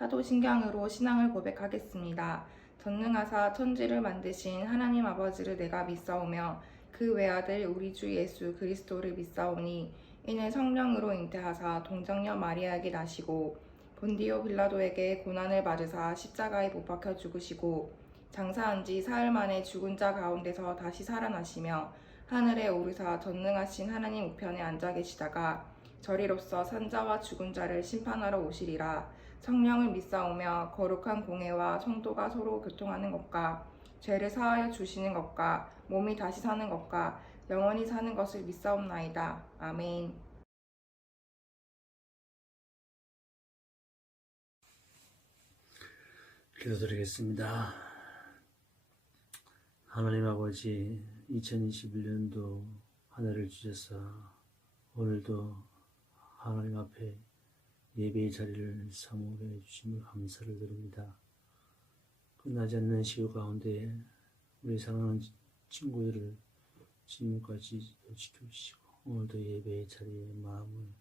사도신경으로 신앙을 고백하겠습니다. 전능하사 천지를 만드신 하나님 아버지를 내가 믿사오며 그 외아들 우리 주 예수 그리스도를 믿사오니 이는 성령으로 잉태하사 동정녀 마리아에게 나시고 본디오 빌라도에게 고난을 받으사 십자가에 못 박혀 죽으시고 장사한 지 사흘 만에 죽은 자 가운데서 다시 살아나시며 하늘에 오르사 전능하신 하나님 우편에 앉아 계시다가 저리로서 산자와 죽은 자를 심판하러 오시리라. 성령을 믿사오며 거룩한 공회와 성도가 서로 교통하는 것과 죄를 사하여 주시는 것과 몸이 다시 사는 것과 영원히 사는 것을 믿사옵나이다. 아멘. 기도드리겠습니다. 하나님 아버지, 2021년도 한 해를 주셔서 오늘도 하나님 앞에 예배의 자리를 사모하게 해주심을 감사를 드립니다. 끝나지 않는 시효 가운데 우리 사랑하는 친구들을 지금까지 지켜주시고 오늘도 예배의 자리에 마음을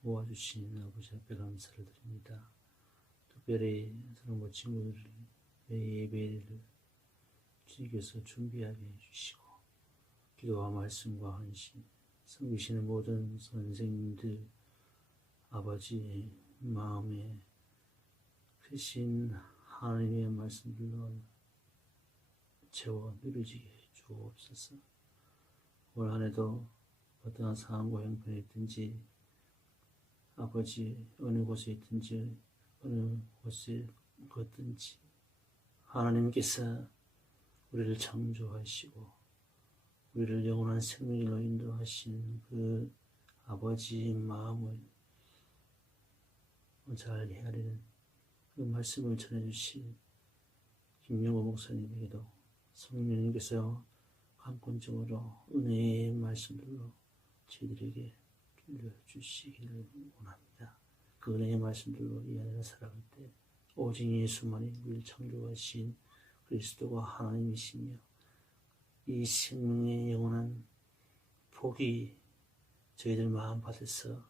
모아주신 아버지 앞에 감사를 드립니다. 특별히 사랑하는 친구들의 예배를 주님께서 준비하게 해주시고 기도와 말씀과 헌신, 섬기시는 모든 선생님들 아버지의 마음에 크신 하나님의 말씀들로 채워 누려지게 주옵소서. 올 한 해도 어떠한 상황과 형편에 있든지 아버지 어느 곳에 있든지 어느 곳에 걷든지 하나님께서 우리를 창조하시고 우리를 영원한 생명으로 인도하신 그 아버지의 마음을 잘 헤아리는 그 말씀을 전해주신 김영호 목사님에게도 성령님께서 강권적으로 은혜의 말씀들로 저희들에게 들려주시기를 원합니다. 그 은혜의 말씀들로 이 안에서 살아갈 때 오직 예수만이 우리를 창조하신 그리스도가 하나님이시며 이 생명의 영원한 복이 저희들 마음 받아서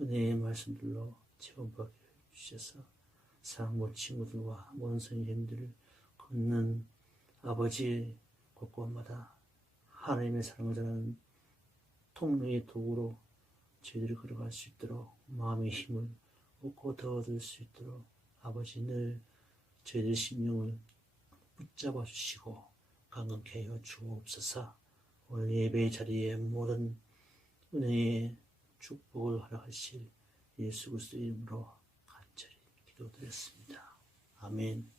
은혜의 말씀들로 체험받게 주셔서 사랑하는 친구들과 모든 선생님들을 걷는 아버지의 곳곳마다 하나님의 사랑을 전하는 통로의 도구로 저희들이 걸어갈 수 있도록 마음의 힘을 얻고 더 얻을 수 있도록 아버지 늘 저희들의 심령을 붙잡아 주시고 강건케 하여 주옵소서. 오늘 예배의 자리에 모든 은혜의 축복을 허락하실 예수 그리스도 이름으로 간절히 기도드렸습니다. 아멘.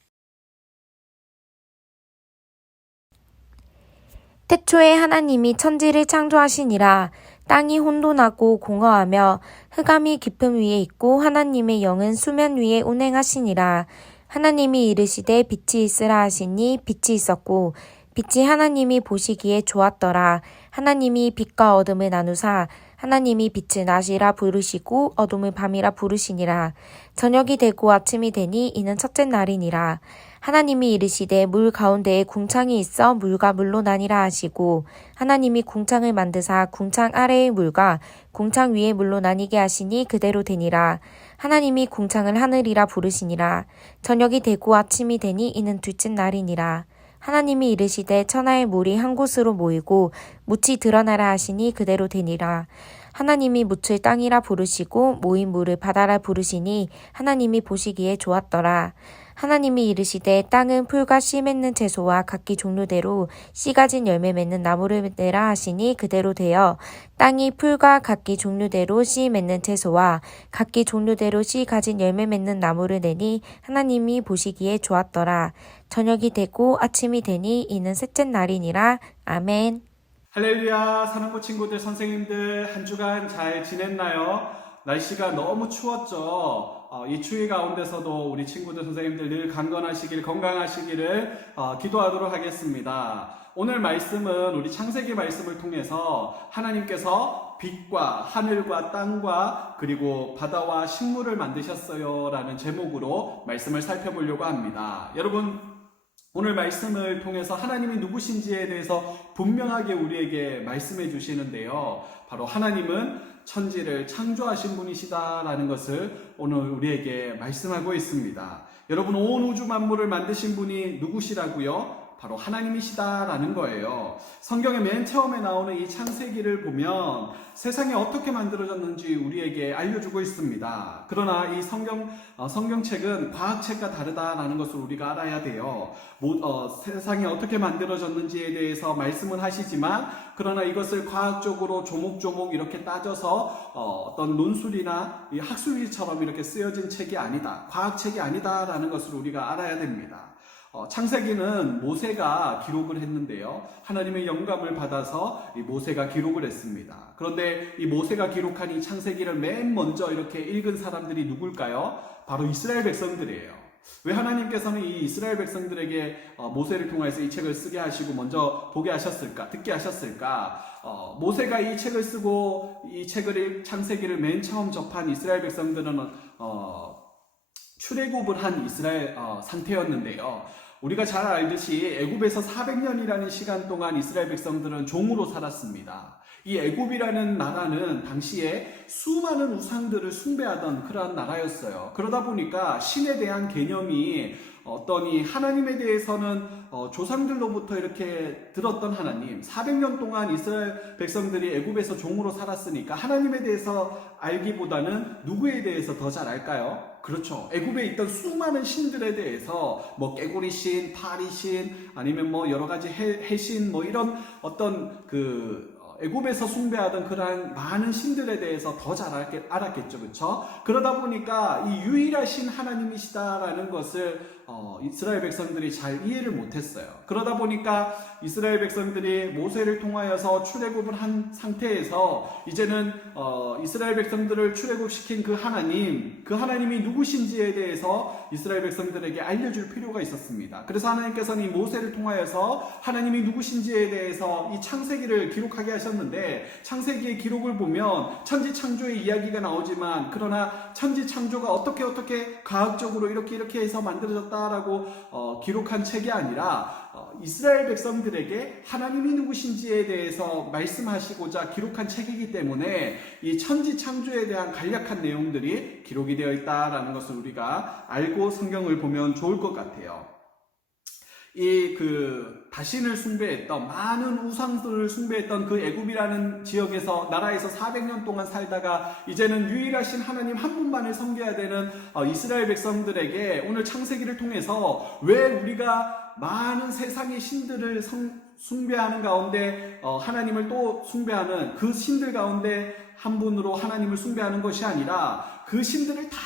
태초에 하나님이 천지를 창조하시니라. 땅이 혼돈하고 공허하며 흑암이 깊음 위에 있고 하나님의 영은 수면 위에 운행하시니라. 하나님이 이르시되 빛이 있으라 하시니 빛이 있었고 빛이 하나님이 보시기에 좋았더라. 하나님이 빛과 어둠을 나누사 하나님이 빛을 낮이라 부르시고 어둠을 밤이라 부르시니라. 저녁이 되고 아침이 되니 이는 첫째 날이니라. 하나님이 이르시되 물 가운데에 궁창이 있어 물과 물로 나뉘라 하시고 하나님이 궁창을 만드사 궁창 아래의 물과 궁창 위의 물로 나뉘게 하시니 그대로 되니라. 하나님이 궁창을 하늘이라 부르시니라. 저녁이 되고 아침이 되니 이는 둘째 날이니라. 하나님이 이르시되 천하의 물이 한 곳으로 모이고 묻이 드러나라 하시니 그대로 되니라. 하나님이 묻을 땅이라 부르시고 모인 물을 바다라 부르시니 하나님이 보시기에 좋았더라. 하나님이 이르시되 땅은 풀과 씨 맺는 채소와 각기 종류대로 씨 가진 열매 맺는 나무를 내라 하시니 그대로 되어 땅이 풀과 각기 종류대로 씨 맺는 채소와 각기 종류대로 씨 가진 열매 맺는 나무를 내니 하나님이 보시기에 좋았더라. 저녁이 되고 아침이 되니 이는 셋째 날이니라. 아멘. 할렐루야. 사랑고 친구들, 선생님들 한 주간 잘 지냈나요? 날씨가 너무 추웠죠. 이 추위 가운데서도 우리 친구들, 선생님들 늘 강건하시길, 건강하시기를 기도하도록 하겠습니다. 오늘 말씀은 우리 창세기 말씀을 통해서 하나님께서 빛과 하늘과 땅과 그리고 바다와 식물을 만드셨어요 라는 제목으로 말씀을 살펴보려고 합니다. 여러분, 오늘 말씀을 통해서 하나님이 누구신지에 대해서 분명하게 우리에게 말씀해 주시는데요. 바로 하나님은 천지를 창조하신 분이시다라는 것을 오늘 우리에게 말씀하고 있습니다. 여러분, 온 우주 만물을 만드신 분이 누구시라고요? 바로 하나님이시다라는 거예요. 성경의 맨 처음에 나오는 이 창세기를 보면 세상이 어떻게 만들어졌는지 우리에게 알려주고 있습니다. 그러나 이 성경책은 과학책과 다르다라는 것을 우리가 알아야 돼요. 세상이 어떻게 만들어졌는지에 대해서 말씀은 하시지만, 그러나 이것을 과학적으로 조목조목 이렇게 따져서 어떤 논술이나 이 학술지처럼 이렇게 쓰여진 책이 아니다, 과학책이 아니다라는 것을 우리가 알아야 됩니다. 창세기는 모세가 기록을 했는데요. 하나님의 영감을 받아서 이 모세가 기록을 했습니다. 그런데 이 모세가 기록한 이 창세기를 맨 먼저 이렇게 읽은 사람들이 누굴까요? 바로 이스라엘 백성들이에요. 왜 하나님께서는 이 이스라엘 백성들에게 모세를 통해서 이 책을 쓰게 하시고 먼저 보게 하셨을까? 듣게 하셨을까? 모세가 이 책을 쓰고 이 창세기를 맨 처음 접한 이스라엘 백성들은 출애굽을 한 이스라엘 상태였는데요. 우리가 잘 알듯이 애굽에서 400년이라는 시간 동안 이스라엘 백성들은 종으로 살았습니다. 이 애굽이라는 나라는 당시에 수많은 우상들을 숭배하던 그러한 나라였어요. 그러다 보니까 신에 대한 개념이 어떤 이 하나님에 대해서는 조상들로부터 이렇게 들었던 하나님, 400년 동안 이스라엘 백성들이 애굽에서 종으로 살았으니까 하나님에 대해서 알기보다는 누구에 대해서 더 잘 알까요? 그렇죠. 애굽에 있던 수많은 신들에 대해서 깨구리 신, 파리 신, 아니면 여러 가지 해신 이런 어떤 애굽에서 숭배하던 그러한 많은 신들에 대해서 더 잘 알았겠죠. 그렇죠? 그러다 보니까 이 유일하신 하나님이시다라는 것을 이스라엘 백성들이 잘 이해를 못했어요. 그러다 보니까 이스라엘 백성들이 모세를 통하여서 출애굽을 한 상태에서 이제는 이스라엘 백성들을 출애굽시킨 그 하나님이 누구신지에 대해서 이스라엘 백성들에게 알려줄 필요가 있었습니다. 그래서 하나님께서는 이 모세를 통하여서 하나님이 누구신지에 대해서 이 창세기를 기록하게 하셨는데, 창세기의 기록을 보면 천지 창조의 이야기가 나오지만, 그러나 천지 창조가 어떻게 과학적으로 이렇게 해서 만들어졌다라고 기록한 책이 아니라 이스라엘 백성들에게 하나님이 누구신지에 대해서 말씀하시고자 기록한 책이기 때문에 이 천지 창조에 대한 간략한 내용들이 기록이 되어 있다라는 것을 우리가 알고 성경을 보면 좋을 것 같아요. 다신을 숭배했던, 많은 우상들을 숭배했던 그 애굽이라는 나라에서 400년 동안 살다가 이제는 유일하신 하나님 한 분만을 섬겨야 되는 이스라엘 백성들에게 오늘 창세기를 통해서 왜 우리가 많은 세상의 신들을 숭배하는 가운데 하나님을 또 숭배하는 그 신들 가운데 한 분으로 하나님을 숭배하는 것이 아니라 그 신들을 다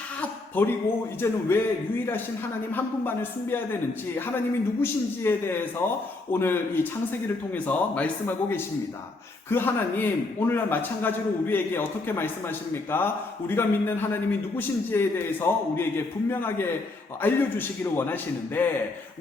버리고 이제는 왜 유일하신 하나님 한 분만을 숭배해야 되는지, 하나님이 누구신지에 대해서 오늘 이 창세기를 통해서 말씀하고 계십니다. 그 하나님, 오늘날 마찬가지로 우리에게 어떻게 말씀하십니까? 우리가 믿는 하나님이 누구신지에 대해서 우리에게 분명하게 알려주시기를 원하시는데,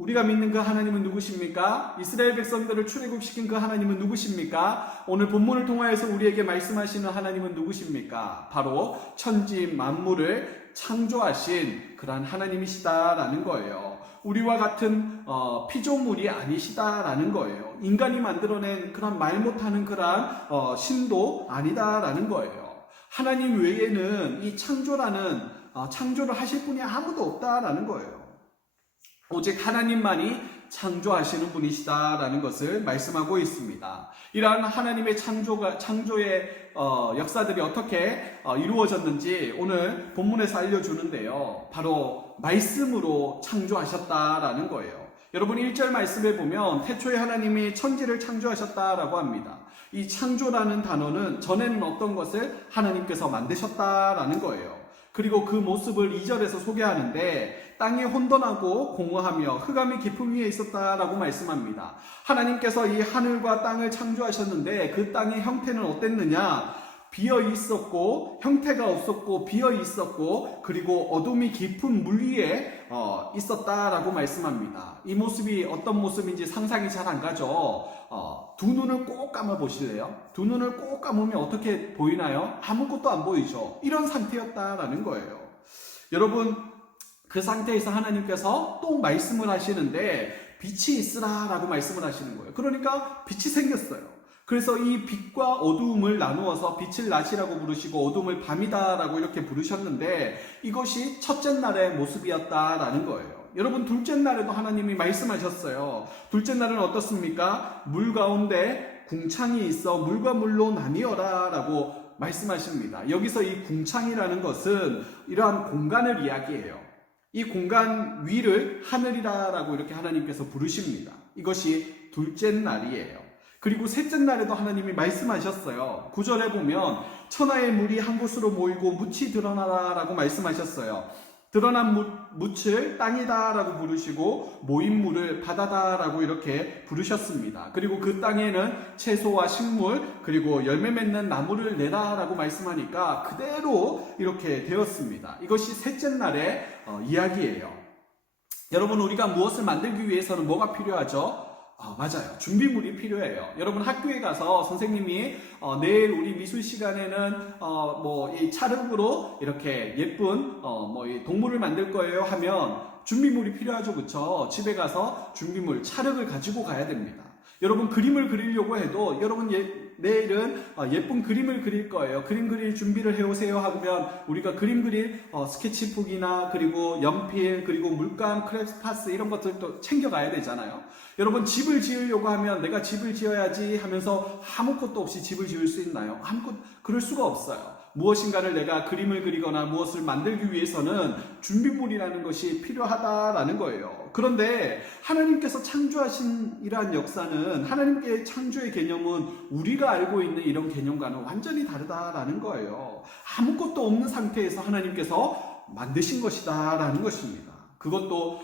우리가 믿는 그 하나님은 누구십니까? 이스라엘 백성들을 출애굽시킨 그 하나님은 누구십니까? 오늘 본문을 통하여서 우리에게 말씀하시는 하나님은 누구십니까? 바로 천지 만물을 창조하신 그러한 하나님이시다라는 거예요. 우리와 같은 피조물이 아니시다라는 거예요. 인간이 만들어낸 그런 말 못하는 그러한 신도 아니다라는 거예요. 하나님 외에는 이 창조를 하실 분이 아무도 없다라는 거예요. 오직 하나님만이 창조하시는 분이시다라는 것을 말씀하고 있습니다. 이러한 하나님의 창조의 역사들이 어떻게 이루어졌는지 오늘 본문에서 알려주는데요. 바로 말씀으로 창조하셨다라는 거예요. 여러분 1절 말씀에 보면 태초에 하나님이 천지를 창조하셨다라고 합니다. 이 창조라는 단어는 전에는 어떤 것을 하나님께서 만드셨다라는 거예요. 그리고 그 모습을 2절에서 소개하는데 땅이 혼돈하고 공허하며 흑암이 깊음 위에 있었다라고 말씀합니다. 하나님께서 이 하늘과 땅을 창조하셨는데 그 땅의 형태는 어땠느냐? 비어 있었고 형태가 없었고 비어 있었고 그리고 어둠이 깊은 물 위에 있었다라고 말씀합니다. 이 모습이 어떤 모습인지 상상이 잘 안 가죠. 두 눈을 꼭 감아 보실래요? 두 눈을 꼭 감으면 어떻게 보이나요? 아무것도 안 보이죠. 이런 상태였다라는 거예요. 여러분, 그 상태에서 하나님께서 또 말씀을 하시는데 빛이 있으라 라고 말씀을 하시는 거예요. 그러니까 빛이 생겼어요. 그래서 이 빛과 어두움을 나누어서 빛을 낮이라고 부르시고 어두움을 밤이다라고 이렇게 부르셨는데 이것이 첫째 날의 모습이었다라는 거예요. 여러분, 둘째 날에도 하나님이 말씀하셨어요. 둘째 날은 어떻습니까? 물 가운데 궁창이 있어 물과 물로 나뉘어라 라고 말씀하십니다. 여기서 이 궁창이라는 것은 이러한 공간을 이야기해요. 이 공간 위를 하늘이라고 이렇게 하나님께서 부르십니다. 이것이 둘째 날이에요. 그리고 셋째 날에도 하나님이 말씀하셨어요. 9절에 보면 천하의 물이 한 곳으로 모이고 묻이 드러나라 라고 말씀하셨어요. 드러난 묻을 땅이다 라고 부르시고 모인 물을 바다다 라고 이렇게 부르셨습니다. 그리고 그 땅에는 채소와 식물 그리고 열매 맺는 나무를 내라 라고 말씀하니까 그대로 이렇게 되었습니다. 이것이 셋째 날의 이야기예요. 여러분, 우리가 무엇을 만들기 위해서는 뭐가 필요하죠? 맞아요. 준비물이 필요해요. 여러분, 학교에 가서 선생님이 내일 우리 미술 시간에는 이 찰흙으로 이렇게 예쁜 이 동물을 만들 거예요 하면 준비물이 필요하죠. 그렇죠? 집에 가서 준비물 찰흙을 가지고 가야 됩니다. 여러분, 그림을 그리려고 해도 여러분 내일은 예쁜 그림을 그릴 거예요. 그림 그릴 준비를 해오세요 하면 우리가 그림 그릴 스케치북이나 그리고 연필 그리고 물감, 크레파스 이런 것들도 챙겨가야 되잖아요. 여러분, 집을 지으려고 하면 내가 집을 지어야지 하면서 아무것도 없이 집을 지을 수 있나요? 그럴 수가 없어요. 무엇인가를 내가 그림을 그리거나 무엇을 만들기 위해서는 준비물이라는 것이 필요하다라는 거예요. 그런데 하나님께서 창조하신 이러한 역사는 하나님께 창조의 개념은 우리가 알고 있는 이런 개념과는 완전히 다르다라는 거예요. 아무것도 없는 상태에서 하나님께서 만드신 것이다라는 것입니다. 그것도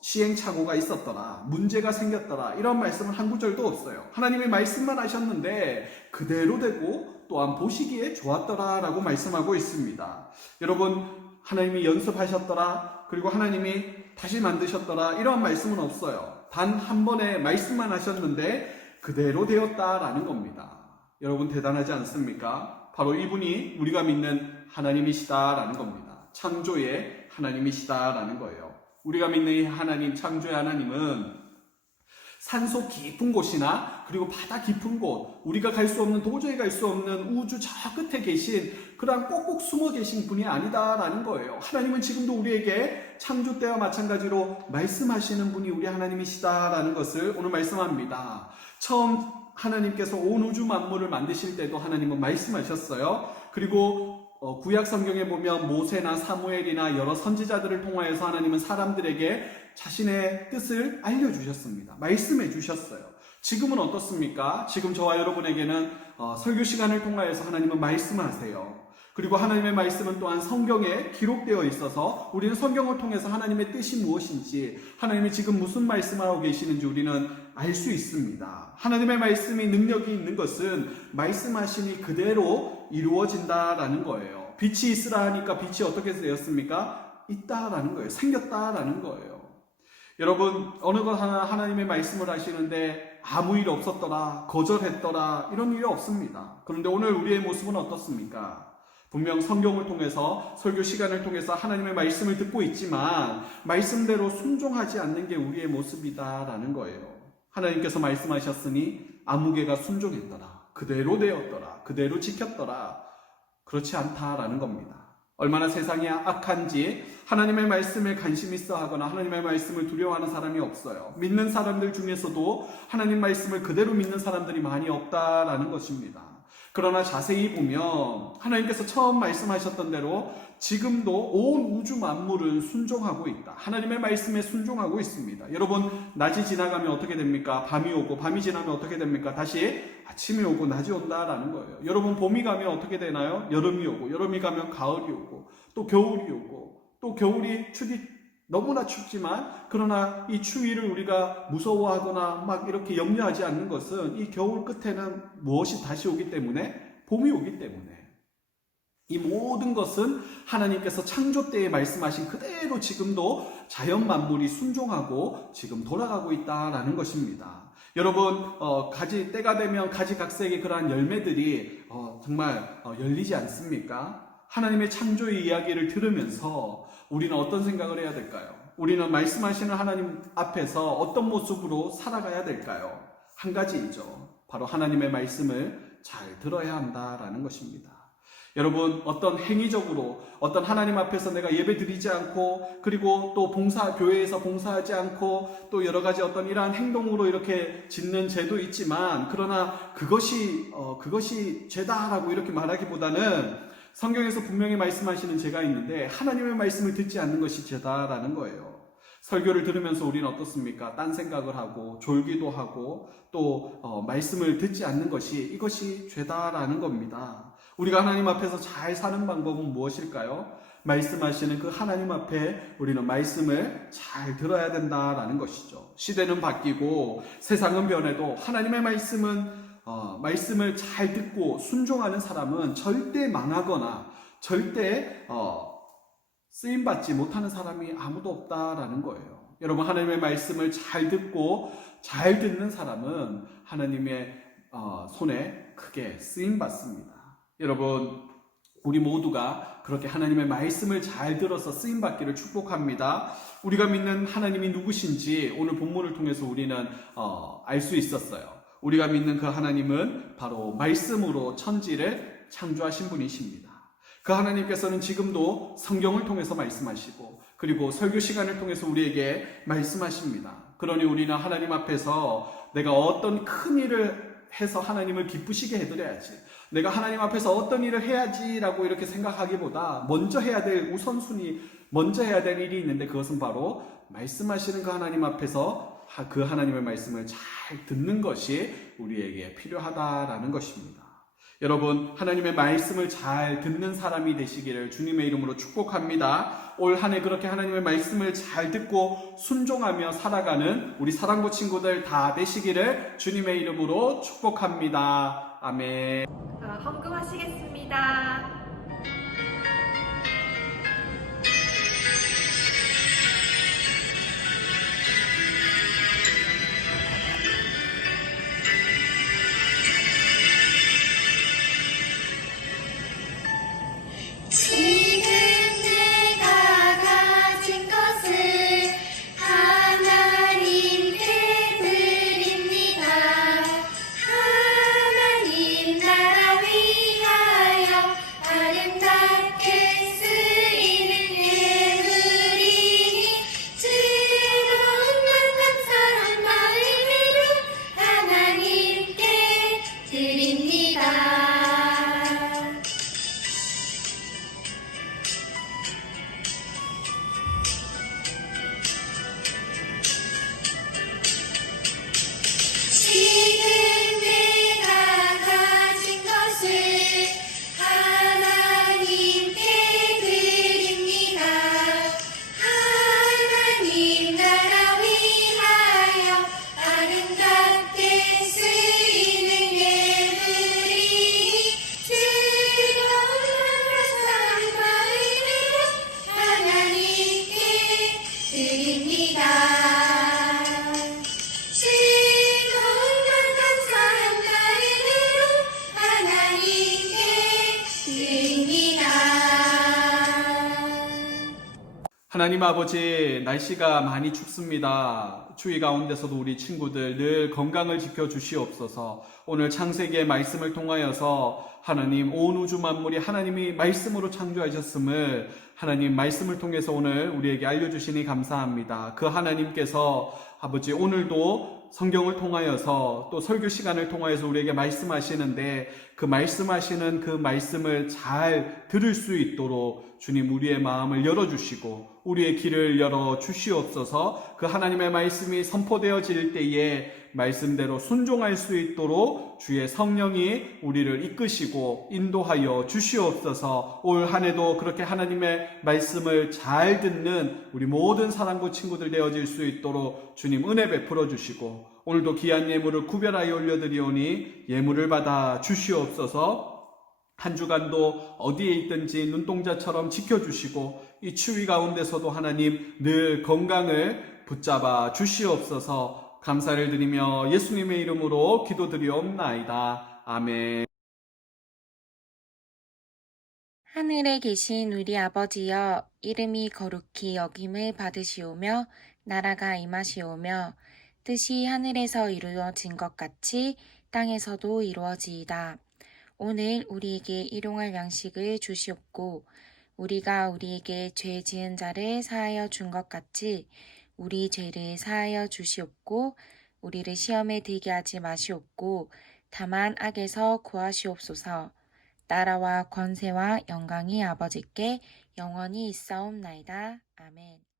시행착오가 있었더라, 문제가 생겼더라 이런 말씀은 한 구절도 없어요. 하나님의 말씀만 하셨는데 그대로 되고 또한 보시기에 좋았더라 라고 말씀하고 있습니다. 여러분, 하나님이 연습하셨더라 그리고 하나님이 다시 만드셨더라 이런 말씀은 없어요. 단 한 번의 말씀만 하셨는데 그대로 되었다라는 겁니다. 여러분, 대단하지 않습니까? 바로 이분이 우리가 믿는 하나님이시다라는 겁니다. 창조의 하나님이시다라는 거예요. 우리가 믿는 이 하나님, 창조의 하나님은 산속 깊은 곳이나 그리고 바다 깊은 곳, 우리가 갈 수 없는, 도저히 갈 수 없는 우주 저 끝에 계신 그런 꼭꼭 숨어 계신 분이 아니다라는 거예요. 하나님은 지금도 우리에게 창조 때와 마찬가지로 말씀하시는 분이 우리 하나님이시다라는 것을 오늘 말씀합니다. 처음 하나님께서 온 우주 만물을 만드실 때도 하나님은 말씀하셨어요. 그리고 구약 성경에 보면 모세나 사무엘이나 여러 선지자들을 통하여서 하나님은 사람들에게 자신의 뜻을 알려주셨습니다. 말씀해 주셨어요. 지금은 어떻습니까? 지금 저와 여러분에게는 설교 시간을 통하여서 하나님은 말씀하세요. 그리고 하나님의 말씀은 또한 성경에 기록되어 있어서 우리는 성경을 통해서 하나님의 뜻이 무엇인지, 하나님이 지금 무슨 말씀을 하고 계시는지 우리는 알 수 있습니다. 하나님의 말씀이 능력이 있는 것은 말씀하시니 그대로 이루어진다라는 거예요. 빛이 있으라 하니까 빛이 어떻게 되었습니까? 있다라는 거예요. 생겼다라는 거예요. 여러분, 어느 것 하나 하나님의 말씀을 하시는데 아무 일 없었더라, 거절했더라 이런 일이 없습니다. 그런데 오늘 우리의 모습은 어떻습니까? 분명 성경을 통해서, 설교 시간을 통해서 하나님의 말씀을 듣고 있지만 말씀대로 순종하지 않는 게 우리의 모습이다라는 거예요. 하나님께서 말씀하셨으니 아무개가 순종했더라, 그대로 되었더라, 그대로 지켰더라. 그렇지 않다라는 겁니다. 얼마나 세상이 악한지 하나님의 말씀에 관심 있어 하거나 하나님의 말씀을 두려워하는 사람이 없어요. 믿는 사람들 중에서도 하나님 말씀을 그대로 믿는 사람들이 많이 없다라는 것입니다. 그러나 자세히 보면 하나님께서 처음 말씀하셨던 대로 지금도 온 우주 만물은 순종하고 있다. 하나님의 말씀에 순종하고 있습니다. 여러분, 낮이 지나가면 어떻게 됩니까? 밤이 오고, 밤이 지나면 어떻게 됩니까? 다시 아침이 오고 낮이 온다라는 거예요. 여러분, 봄이 가면 어떻게 되나요? 여름이 오고, 여름이 가면 가을이 오고, 또 겨울이 오고, 또 겨울이 너무나 춥지만 그러나 이 추위를 우리가 무서워하거나 막 이렇게 염려하지 않는 것은 이 겨울 끝에는 무엇이 다시 오기 때문에, 봄이 오기 때문에, 이 모든 것은 하나님께서 창조 때에 말씀하신 그대로 지금도 자연 만물이 순종하고 지금 돌아가고 있다라는 것입니다. 여러분, 때가 되면 가지각색의 그러한 열매들이 정말 열리지 않습니까? 하나님의 창조의 이야기를 들으면서 우리는 어떤 생각을 해야 될까요? 우리는 말씀하시는 하나님 앞에서 어떤 모습으로 살아가야 될까요? 한 가지이죠. 바로 하나님의 말씀을 잘 들어야 한다라는 것입니다. 여러분, 어떤 행위적으로 어떤 하나님 앞에서 내가 예배 드리지 않고, 그리고 또 교회에서 봉사하지 않고, 또 여러 가지 어떤 이러한 행동으로 이렇게 짓는 죄도 있지만, 그러나 그것이 죄다라고 이렇게 말하기보다는 성경에서 분명히 말씀하시는 죄가 있는데, 하나님의 말씀을 듣지 않는 것이 죄다라는 거예요. 설교를 들으면서 우리는 어떻습니까? 딴 생각을 하고 졸기도 하고 또 말씀을 듣지 않는 이것이 죄다라는 겁니다. 우리가 하나님 앞에서 잘 사는 방법은 무엇일까요? 말씀하시는 그 하나님 앞에 우리는 말씀을 잘 들어야 된다라는 것이죠. 시대는 바뀌고 세상은 변해도 하나님의 말씀을 잘 듣고 순종하는 사람은 절대 망하거나 절대 쓰임받지 못하는 사람이 아무도 없다라는 거예요. 여러분, 하나님의 말씀을 잘 듣고 잘 듣는 사람은 하나님의 손에 크게 쓰임받습니다. 여러분, 우리 모두가 그렇게 하나님의 말씀을 잘 들어서 쓰임받기를 축복합니다. 우리가 믿는 하나님이 누구신지 오늘 본문을 통해서 우리는 알 수 있었어요. 우리가 믿는 그 하나님은 바로 말씀으로 천지를 창조하신 분이십니다. 그 하나님께서는 지금도 성경을 통해서 말씀하시고, 그리고 설교 시간을 통해서 우리에게 말씀하십니다. 그러니 우리는 하나님 앞에서 내가 어떤 큰 일을 해서 하나님을 기쁘시게 해드려야지, 내가 하나님 앞에서 어떤 일을 해야지라고 이렇게 생각하기보다 먼저 해야 될 우선순위, 먼저 해야 될 일이 있는데, 그것은 바로 말씀하시는 그 하나님 앞에서 그 하나님의 말씀을 잘 듣는 것이 우리에게 필요하다라는 것입니다. 여러분, 하나님의 말씀을 잘 듣는 사람이 되시기를 주님의 이름으로 축복합니다. 올 한 해 그렇게 하나님의 말씀을 잘 듣고 순종하며 살아가는 우리 사랑고 친구들 다 되시기를 주님의 이름으로 축복합니다. 아멘. 헌금하시겠습니다. 지금 내가 가진 것을 하나님께 드립니다. 하나님 나라 위하여 아름답게 쓰이는 예물이니 즐거운 감사한 마음으로 하나님께 드립니다. 지금 내가 가진 것을 하나님께 드립니다. 하나님 나라 위하여 아름답게 쓰이는 예물이니 즐거운 감사한 마음으로 하나님께 드립니다. 하나님 아버지, 날씨가 많이 춥습니다. 추위 가운데서도 우리 친구들 늘 건강을 지켜주시옵소서. 오늘 창세기의 말씀을 통하여서 하나님, 온 우주 만물이 하나님이 말씀으로 창조하셨음을 하나님 말씀을 통해서 오늘 우리에게 알려주시니 감사합니다. 그 하나님께서 아버지, 오늘도 성경을 통하여서 또 설교 시간을 통하여서 우리에게 말씀하시는데, 그 말씀하시는 그 말씀을 잘 들을 수 있도록 주님 우리의 마음을 열어주시고 우리의 길을 열어주시옵소서. 그 하나님의 말씀이 선포되어질 때에 말씀대로 순종할 수 있도록 주의 성령이 우리를 이끄시고 인도하여 주시옵소서. 올 한 해도 그렇게 하나님의 말씀을 잘 듣는 우리 모든 사랑고 친구들 되어질 수 있도록 주님 은혜 베풀어 주시고, 오늘도 귀한 예물을 구별하여 올려드리오니 예물을 받아 주시옵소서. 한 주간도 어디에 있든지 눈동자처럼 지켜주시고 이 추위 가운데서도 하나님 늘 건강을 붙잡아 주시옵소서. 감사를 드리며 예수님의 이름으로 기도드리옵나이다. 아멘. 하늘에 계신 우리 아버지여, 이름이 거룩히 여김을 받으시오며 나라가 임하시오며 뜻이 하늘에서 이루어진 것 같이 땅에서도 이루어지이다. 오늘 우리에게 일용할 양식을 주시옵고 우리가 우리에게 죄 지은 자를 사하여 준 것 같이 우리 죄를 사하여 주시옵고 우리를 시험에 들게 하지 마시옵고 다만 악에서 구하시옵소서. 나라와 권세와 영광이 아버지께 영원히 있사옵나이다. 아멘.